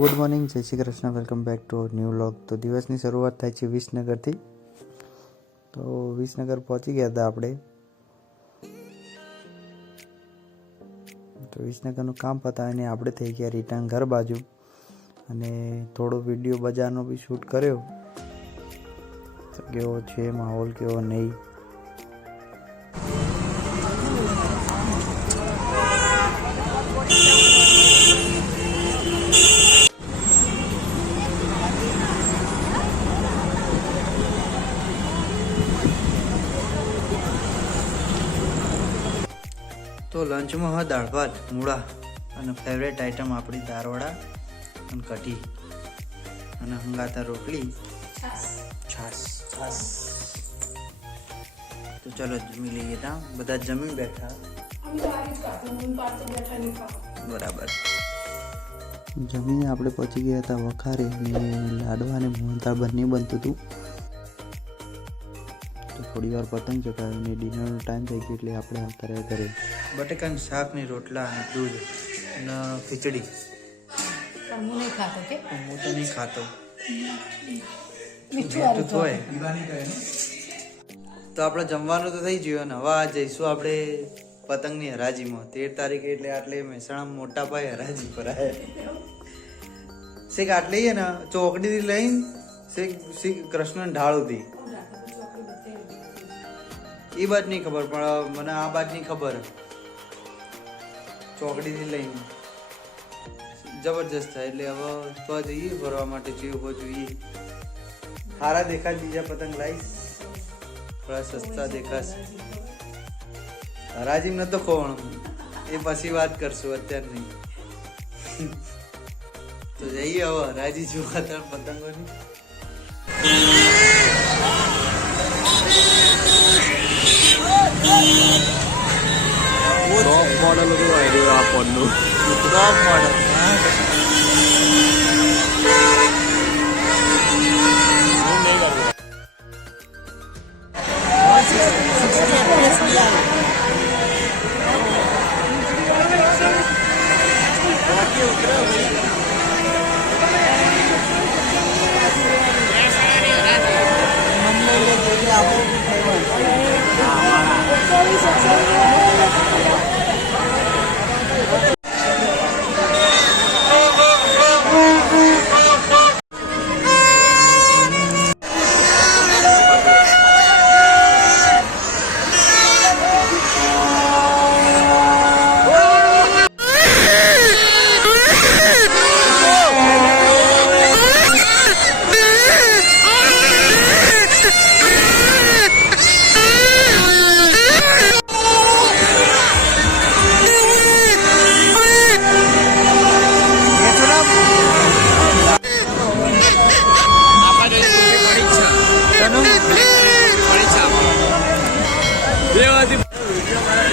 Good morning, જય Shri Krishna. Welcome back to new vlog. તો દિવસની શરૂઆત થાય છે વિસનગરથી. તો વિસનગર પહોંચી ગયા હતા આપણે. તો વિસનગરનું કામ પતાવીને આપણે થઈ ગયા રિટર્ન ઘર બાજુ, અને થોડો વિડીયો બજારનો બી શૂટ કર્યો. તો કેવો છે માહોલ, કેવો નહીં. તો લંચમાં હા દાળ ભાત, મૂળા, અને ફેવરેટ આઈટમ આપણી દાળવડા અને કઢી, અને હંગાતા રોટલી, છાસ. તો ચલો જમી લઈએ. ત્યાં બધા જમી બેઠા. બરાબર. જમીને આપણે પહોંચી ગયા હતા વખારે, અને લાડવા અને મોહનથાળ બંને બનતું હતું. તો થોડી વાર પતંગ ચગાવીને ડિનરનો ટાઈમ થઈ ગયો એટલે આપણે આવતા રહ્યા ઘરે. બટેકાનું શાક ને રોટલા અને દૂધ અને ખીચડી. હું નહીં ખાતો કે હું તો નહીં ખાતો. તો આપણે જમવાનું તો થઈ ગયું, અને હવે જઈશું આપણે પતંગની હરાજીમાં 13 તારીખે. એટલે આટલે મહેસાણા મોટા પાયે હરાજી ભરાય. શેખ આટલે ને ચોકડીથી લઈને શ્રી કૃષ્ણ ઢાળ હતી. એ વાત નહીં ખબર, પણ મને આ વાત નહીં ખબર. ચોકડીથી લઈને જબરજસ્ત થાય. એટલે હવે તો જઈએ ફરવા માટે. જેવું જોઈએ સારા દેખાય. બીજા પતંગ લાવીશ, થોડા સસ્તા દેખાશે. હરાજી નતો ખોવાનું, એ પછી વાત કરશું, અત્યારે નહીં. તો જઈએ હવે હરાજી જોવા ત્રણ પતંગોની. ટોપ મોડલ હતું આ ફોનનું. Top model.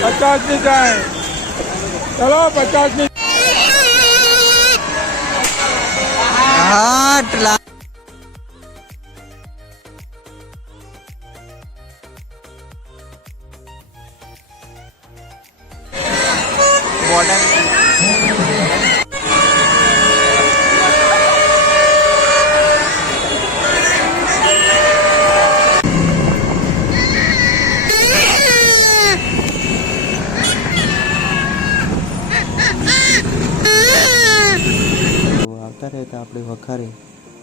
पचास नहीं जाए, चलो 50 नहीं. રહેતા આપણે વખારે,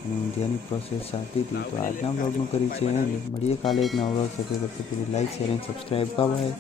અને ઊંધિયાની પ્રોસેસ ચાલતી હતી. તો આજના બ્લોગનું કરી છે. મળીએ કાલે એક નવા બ્લોગ સાથે. લાઈક, શેર અને સબસ્ક્રાઈબ. બાય.